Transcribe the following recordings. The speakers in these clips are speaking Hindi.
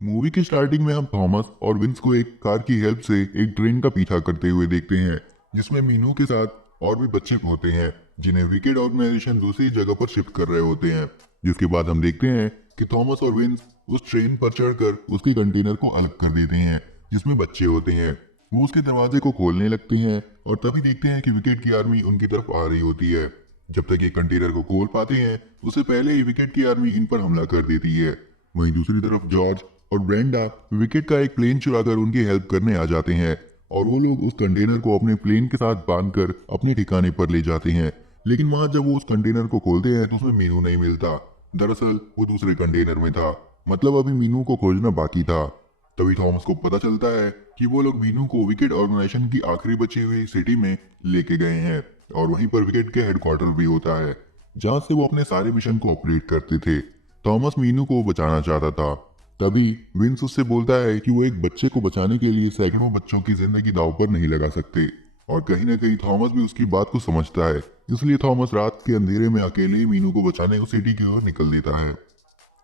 मूवी की स्टार्टिंग में हम थॉमस और विंस को एक कार की हेल्प से एक ट्रेन का पीछा करते हुए देखते हैं, जिसमें मीनू के साथ और भी बच्चे होते हैं जिन्हें विकेड ऑर्गेनाइजेशन दूसरी जगह पर शिफ्ट कर रहे होते हैं। जिसके बाद हम देखते हैं कि थॉमस और विंस उस ट्रेन पर चढ़कर उसके कंटेनर को अलग कर देते हैं जिसमें बच्चे होते हैं। वो उसके दरवाजे को खोलने लगते हैं और तभी देखते हैं कि विकेट की आर्मी उनकी तरफ आ रही होती है। जब तक ये कंटेनर को खोल पाते हैं उससे पहले ही विकेट की आर्मी इन पर हमला कर देती है। वहीं दूसरी तरफ जॉर्ज और ब्रेंडा विकेट का एक प्लेन चुराकर उनकी हेल्प करने आ जाते हैं और वो लोग उस कंटेनर को अपने प्लेन के साथ बांधकर अपने ठिकाने पर ले जाते हैं। लेकिन वहां जब वो उस कंटेनर को खोलते हैं तो उसमें मीनू नहीं मिलता। दरअसल वो दूसरे कंटेनर में था, मतलब अभी मीनू को खोजना बाकी था। तभी थॉमस को पता चलता है कि वो लोग मीनू को विकेट ऑर्गेनाइजेशन की आखिरी बची हुई सिटी में लेके गए हैं और वहीं पर विकेट के हेडक्वार्टर भी होता है जहां से वो अपने सारे मिशन को ऑपरेट करते थे। थॉमस मीनू को बचाना चाहता था। तभी विंस उससे बोलता है कि वो एक बच्चे को बचाने के लिए सैकड़ों बच्चों की जिंदगी दांव पर नहीं लगा सकते। और कहीं ना कहीं थॉमस भी उसकी बात को समझता है, इसलिए थॉमस रात के अंधेरे में अकेले ही मीनू को बचाने उस सिटी की ओर निकल देता है।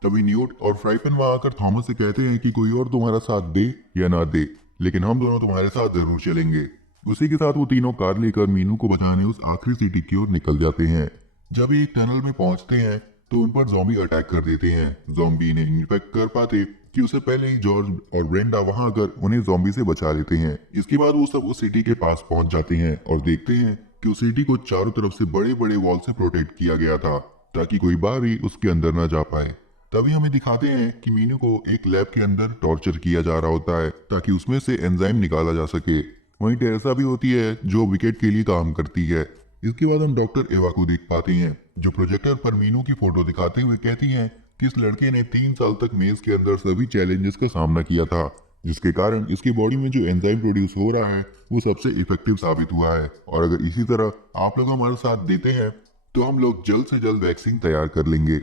तभी न्यूट और फ्राइपन वहां आकर थॉमस से कहते हैं कि कोई और तुम्हारा साथ दे या ना दे, लेकिन हम दोनों तुम्हारे साथ जरूर चलेंगे। उसी के साथ वो तीनों कार लेकर मीनू को बचाने उस आखिरी सिटी की ओर निकल जाते हैं। जब ये एक टनल में पहुंचते हैं तो उन पर जॉम्बी अटैक कर देते हैं। जॉम्बी इन्हें इन्फेक्ट कर पाते कि उससे पहले ही जॉर्ज और ब्रेंडा वहां आकर उन्हें जॉम्बी से बचा लेते हैं। इसके बाद वो सब उस सिटी के पास पहुंच जाते हैं और देखते हैं कि उस सिटी को चारों तरफ से बड़े बड़े वॉल से प्रोटेक्ट किया गया था ताकि कोई बाहर ही उसके अंदर ना जा पाए। तभी हमें दिखाते हैं कि मीनू को एक लैब के अंदर टॉर्चर किया जा रहा होता है ताकि उसमें से एंजाइम निकाला जा सके। वहीं टेरेसा भी होती है जो विकेट के लिए काम करती है। इसके बाद हम डॉक्टर एवा को देख पाते हैं जो प्रोजेक्टर पर मीनू की फोटो दिखाते हुए कहती हैं कि इस लड़के ने 3 साल तक मेज के अंदर सभी चैलेंजेस का सामना किया था, जिसके कारण इसकी बॉडी में जो एंजाइम प्रोड्यूस हो रहा है वो सबसे इफेक्टिव साबित हुआ है। और अगर इसी तरह आप लोग हमारा साथ देते हैं तो हम लोग जल्द से जल्द वैक्सीन तैयार कर लेंगे।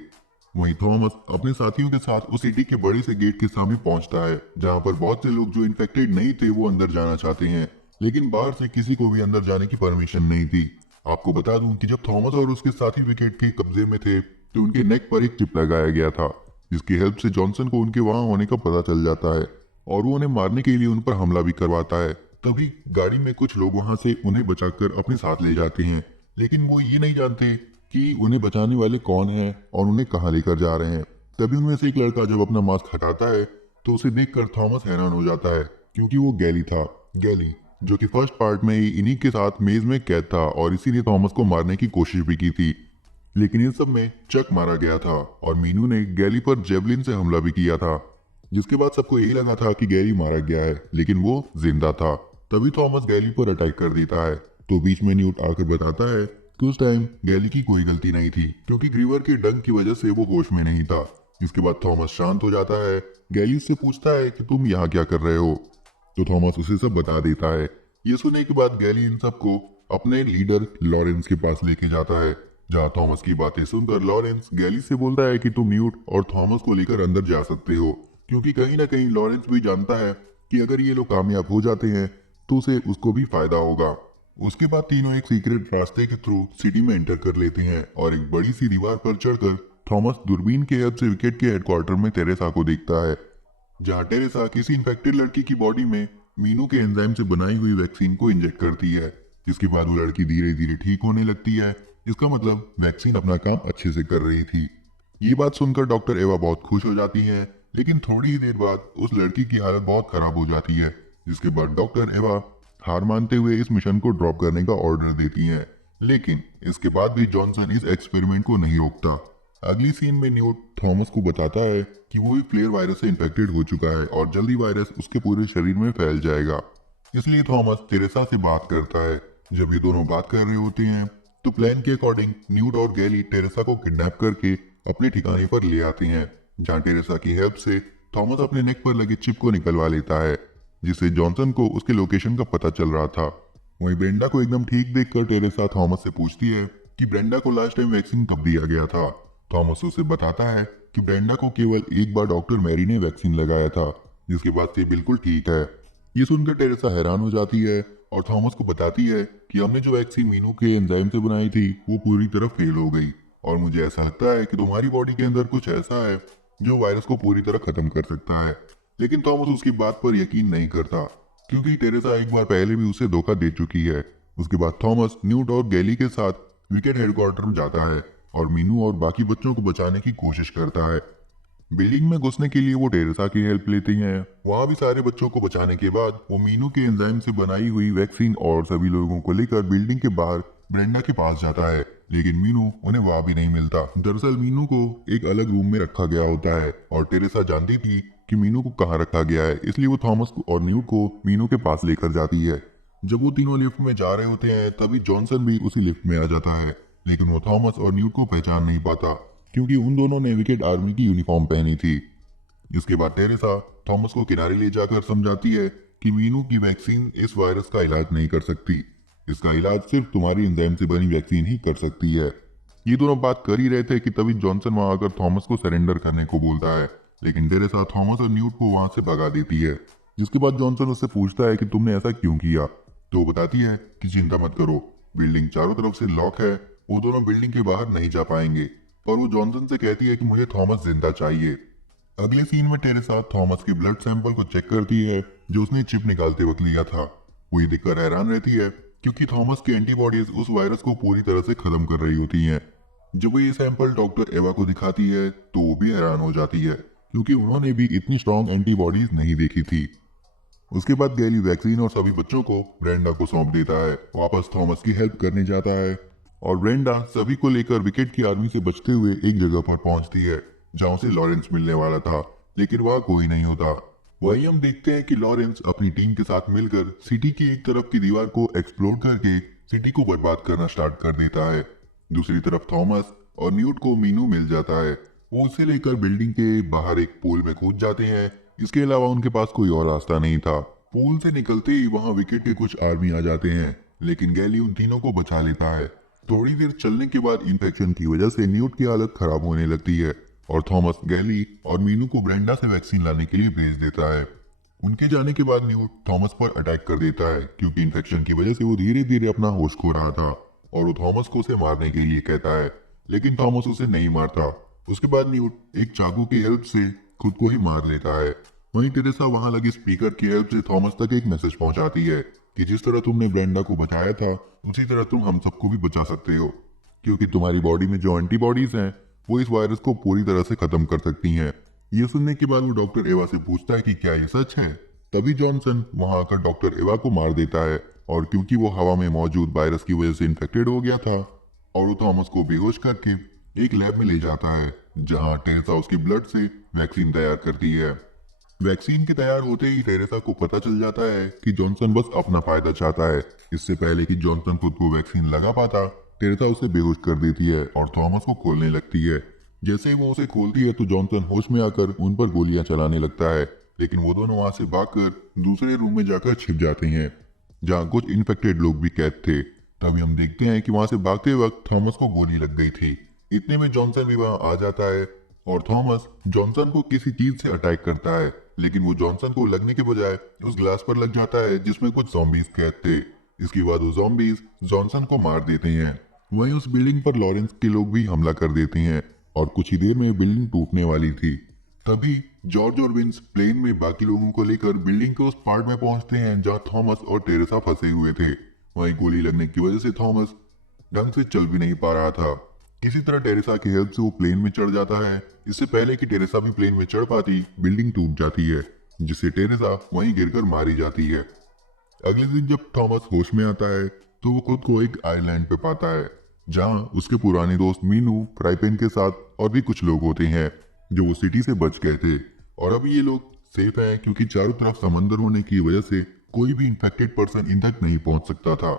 वहीं थॉमस अपने साथियों के साथ उस सिटी के बड़े से गेट के सामने पहुंचता है जहां पर बहुत से लोग जो इन्फेक्टेड नहीं थे वो अंदर जाना चाहते हैं, लेकिन बाहर से किसी को भी अंदर जाने की परमिशन नहीं थी। आपको बता दूं कि जब थॉमस और उसके साथी विकेट के कब्जे में थे तो उनके नेक पर एक चिप लगाया गया था जिसकी हेल्प से जॉनसन को उनके वहां होने का पता चल जाता है और वो उन्हें मारने के लिए उन पर हमला भी करवाता है। तभी गाड़ी में कुछ लोग वहां से उन्हें बचाकर अपने साथ ले जाते हैं, लेकिन वो ये नहीं जानते कि उन्हें बचाने वाले कौन हैं और उन्हें कहाँ लेकर जा रहे हैं। तभी उनमें से एक लड़का जब अपना मास्क हटाता है तो उसे देखकर थॉमस हैरान हो जाता है क्योंकि वो गैली था। गैली जो कि फर्स्ट पार्ट में ही इन्हीं के साथ मेज में कैद था और इसीलिए थॉमस को मारने की कोशिश भी की थी, लेकिन इन सब में चक मारा गया था और मीनू ने गैली पर जेवलिन से हमला भी किया था। जिसके बाद सबको यही लगा था कि गैली मारा गया है, लेकिन वो जिंदा था। तभी थॉमस गैली पर अटैक कर देता है तो बीच में न्यूट आकर बताता है कि उस टाइम गैली की कोई गलती नहीं थी क्योंकि ग्रीवर के डंक की वजह से वो होश में नहीं था। इसके बाद थॉमस शांत हो जाता है। गैली उससे पूछता है कि तुम यहाँ क्या कर रहे हो, तो थॉमस उसे सब बता देता है। ये सुनने के बाद गैली इन सबको अपने लीडर लॉरेंस के पास लेके जाता है जहाँ थॉमस की बातें सुनकर लॉरेंस गैली से बोलता है कि तुम न्यूट और थॉमस को लेकर अंदर जा सकते हो क्योंकि कहीं ना कहीं लॉरेंस भी जानता है कि अगर ये लोग कामयाब हो जाते हैं तो उसे उसको भी फायदा होगा। उसके बाद तीनों एक सीक्रेट रास्ते के थ्रू सिटी में एंटर कर लेते हैं और एक बड़ी सी दीवार पर चढ़कर थॉमस दूरबीन के हेल्प से विकेट के हेडक्वार्टर में टेरेसा को देखता है जहाँ टेरेसा किसी इन्फेक्टेड लड़की की बॉडी में मीनू के एंजाइम से बनाई हुई वैक्सीन को इंजेक्ट करती है। जिसके बाद वो लड़की धीरे धीरे ठीक होने लगती है। इसका मतलब वैक्सीन अपना काम अच्छे से कर रही थी। ये बात सुनकर डॉक्टर एवा बहुत खुश हो जाती है, लेकिन थोड़ी ही देर बाद उस लड़की की हालत बहुत खराब हो जाती है। जिसके बाद डॉक्टर एवा हार मानते हुए इस मिशन को ड्रॉप करने का ऑर्डर देती हैं। लेकिन इसके बाद भी जॉनसन इस एक्सपेरिमेंट को नहीं रोकता। अगली सीन में न्यूट थॉमस को बताता है कि वो भी फ्लेयर वायरस से इन्फेक्टेड हो चुका है और जल्दी वायरस उसके पूरे शरीर में फैल जाएगा। इसलिए थॉमस टेरेसा से बात करता है। जब ये दोनों बात कर रहे होते हैं तो प्लान के अकॉर्डिंग न्यूट और गैली टेरेसा को किडनैप करके अपने ठिकाने पर ले आते हैं जहाँ टेरेसा की हेल्प से थॉमस अपने नेक पर लगे चिप को निकलवा लेता है जिससे जॉनसन को उसके लोकेशन का पता चल रहा था। वहीं ब्रेंडा को एकदम ठीक देखकर टेरेसा थॉमस से पूछती है कि ब्रेंडा को लास्ट टाइम वैक्सीन कब दिया गया था। थॉमस उसे बताता है कि ब्रेंडा को केवल एक बार डॉक्टर मैरी ने वैक्सीन लगाया था, जिसके बाद से बिल्कुल ठीक है। ये सुनकर टेरेसा हैरान हो जाती है और थॉमस को बताती है कि हमने जो वैक्सीन मीनू के एंजाइम से बनाई थी वो पूरी तरह फेल हो गई और मुझे ऐसा लगता है कि तुम्हारी बॉडी के अंदर कुछ ऐसा है जो वायरस को पूरी तरह खत्म कर सकता है। लेकिन थॉमस उसकी बात पर यकीन नहीं करता, क्योंकि टेरेसा एक बार पहले भी उसे धोखा दे चुकी है। उसके बाद थॉमस न्यूट और गैली के साथ विकेट हेडक्वार्टर में जाता है और मीनू और बाकी बच्चों को बचाने की कोशिश करता है। बिल्डिंग में घुसने के लिए वो टेरेसा की हेल्प लेती हैं। वहाँ भी सारे बच्चों को बचाने के बाद वो मीनू के एंजाइम से बनाई हुई वैक्सीन और सभी लोगों को लेकर बिल्डिंग के बाहर ब्रेंडा के पास जाता है, लेकिन मीनू उन्हें वहाँ भी नहीं मिलता। दरअसल मीनू को एक अलग रूम में रखा गया होता है और टेरेसा जानती थी कि मीनू को कहाँ रखा गया है, इसलिए वो थॉमस और न्यूट को मीनू के पास लेकर जाती है। जब वो तीनों लिफ्ट में जा रहे होते हैं तभी जॉनसन भी उसी लिफ्ट में आ जाता है, लेकिन वो थॉमस और न्यूट को पहचान नहीं पाता, क्योंकि उन दोनों ने विकेट आर्मी की यूनिफॉर्म पहनी थी। इसके बाद टेरेसा थॉमस को किनारे ले जाकर समझाती है कि मीनू की वैक्सीन इस वायरस का इलाज नहीं कर सकती। इसका इलाज सिर्फ तुम्हारी एंजाइम से बनी वैक्सीन ही कर सकती है। ये दोनों बात कर ही रहे थे कि तभी जॉनसन वहां आकर थॉमस को सरेंडर करने को बोलता है, लेकिन टेरेसा थॉमस और न्यूट को वहां से भगा देती है। जिसके बाद जॉनसन उससे पूछता है कि तुमने ऐसा क्यों किया, तो वो बताती है कि चिंता मत करो, बिल्डिंग चारों तरफ से लॉक है, वो दोनों बिल्डिंग के बाहर नहीं जा पाएंगे। पर वो जॉनसन से कहती है कि मुझे थॉमस जिंदा चाहिए। अगले सीन में टेरेसा थॉमस के ब्लड सैंपल को चेक करती है जो उसने चिप निकालते वक्त लिया था। वो ये देखकर हैरान रहती है, क्योंकि थॉमस की एंटीबॉडीज उस वायरस को पूरी तरह से खत्म कर रही होती हैं। जब वो ये सैंपल डॉक्टर एवा को दिखाती है तो वो भी हैरान हो जाती है, क्योंकि उन्होंने भी इतनी स्ट्रॉन्ग एंटीबॉडीज नहीं देखी थी। उसके बाद गैली वैक्सीन और सभी बच्चों को ब्रेंडा को सौंप देता है, वापस थॉमस की हेल्प करने जाता है और ब्रेंडा सभी को लेकर विकेट की आर्मी से बचते हुए एक जगह पर पहुंचती है जहां उसे लॉरेंस मिलने वाला था, लेकिन वहां कोई नहीं होता। वही हम देखते हैं कि लॉरेंस अपनी टीम के साथ मिलकर सिटी की एक तरफ की दीवार को एक्सप्लोर करके सिटी को बर्बाद करना स्टार्ट कर देता है। दूसरी तरफ थॉमस और न्यूट को मीनू मिल जाता है। वो उसे लेकर बिल्डिंग के बाहर एक पूल में कूद जाते हैं। इसके अलावा उनके पास कोई और रास्ता नहीं था। पूल से निकलते ही वहां विकेट के कुछ आर्मी आ जाते हैं, लेकिन गैली उन तीनों को बचा लेता है। थोड़ी देर चलने के बाद इन्फेक्शन की वजह से न्यूट की हालत खराब होने लगती है और थॉमस गैली और मीनू को ब्रेंडा से वैक्सीन लाने के लिए भेज देता है। उनके जाने के बाद न्यूट थॉमस पर अटैक कर देता है, क्योंकि इन्फेक्शन की वजह से वो धीरे धीरे अपना होश खो रहा था और वो थॉमस को उसे मारने के लिए कहता है, लेकिन थॉमस उसे नहीं मारता। उसके बाद न्यूट एक चाकू की हेल्प से खुद को ही मार लेता है। वहीं टेरेसा वहां लगे स्पीकर की हेल्प से थॉमस तक एक मैसेज पहुंचाती है कि जिस तरह तुमने ब्रेंडा को बचाया था उसी तरह तुम हम सबको भी बचा सकते हो, क्योंकि तुम्हारी बॉडी में जो एंटीबॉडीज हैं वो इस वायरस को पूरी तरह से खत्म कर सकती हैं। ये सुनने के बाद वो डॉक्टर एवा से पूछता है कि क्या ये सच है। तभी जॉनसन वहां आकर डॉक्टर एवा को मार देता है, और क्योंकि वो हवा में मौजूद वायरस की वजह से इन्फेक्टेड हो गया था और वो थॉमस को बेहोश करके एक लैब में ले जाता है, जहां टेरेसा उसकी ब्लड से वैक्सीन तैयार करती है। वैक्सीन के तैयार होते ही टेरेसा को पता चल जाता है कि जॉनसन बस अपना फायदा चाहता है। इससे पहले कि जॉनसन खुद को वैक्सीन लगा पाता, टेरेसा उसे बेहोश कर देती है और थॉमस को खोलने लगती है। जैसे ही वो उसे खोलती है तो जॉनसन होश में आकर उन पर गोलियां चलाने लगता है, लेकिन वो दोनों वहां से भागकर दूसरे रूम में जाकर छिप जाते हैं, जहाँ कुछ इन्फेक्टेड लोग भी कैद थे। तभी हम देखते हैं कि वहां से भागते वक्त थॉमस को गोली लग गई थी। इतने में जॉनसन भी वहां आ जाता है और थॉमस जॉनसन को किसी चीज से अटैक करता है, लेकिन वो जॉनसन को लगने के बजाय उस ग्लास पर लग जाता है जिसमें कुछ ज़ॉम्बीज कैद थे। इसके बाद वो ज़ॉम्बीज जॉनसन को मार देते हैं। वहीं उस बिल्डिंग पर लॉरेंस के लोग भी हमला कर देते हैं और कुछ ही देर में बिल्डिंग टूटने वाली थी। तभी जॉर्ज और विंस प्लेन में बाकी लोगों को लेकर बिल्डिंग के उस पार्ट में पहुंचते हैं जहां थॉमस और टेरेसा फंसे हुए थे। वहीं गोली लगने की वजह से थॉमस ढंग से चल भी नहीं पा रहा था। किसी तरह टेरेसा की हेल्प से वो प्लेन में चढ़ जाता है। इससे पहले कि टेरेसा भी प्लेन में चढ़ पाती, बिल्डिंग टूट जाती है, जिससे टेरेसा वहीं गिरकर मारी जाती है। अगले दिन जब थॉमस होश में आता है तो वो खुद को एक आइलैंड पे पाता है, जहां उसके पुराने दोस्त मीनू, फ्राइपेन के साथ और भी कुछ लोग होते हैं जो वो सिटी से बच गए थे। और अभी ये लोग सेफ हैं, क्योंकि चारों तरफ समंदर होने की वजह से कोई भी इन्फेक्टेड पर्सन इन तक नहीं पहुंच सकता था।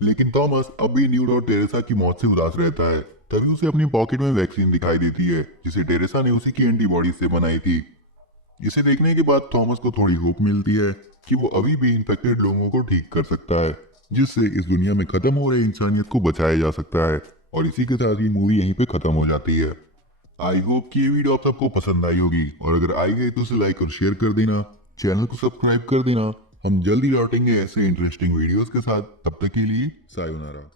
लेकिन थॉमस अब भी न्यूट और टेरेसा की मौत से उदास रहता है। तभी उसे अपनी पॉकेट में वैक्सीन दिखाई देती है, जिसे टेरेसा ने उसी की एंटीबॉडी से बनाई थी। इसे देखने के बाद थॉमस को थोड़ी होप मिलती है कि वो अभी भी इन्फेक्टेड लोगों को ठीक कर सकता है, जिससे इस दुनिया में खत्म हो रही इंसानियत को बचाया जा सकता है। और इसी के साथ ये मूवी यहीं पे खत्म हो जाती है। आई होप कि ये वीडियो आप सबको पसंद आई होगी, और अगर आई गई तो उसे लाइक और शेयर कर देना, चैनल को सब्सक्राइब कर देना। हम जल्दी लौटेंगे ऐसे इंटरेस्टिंग वीडियोस के साथ। तब तक के लिए सायोनारा।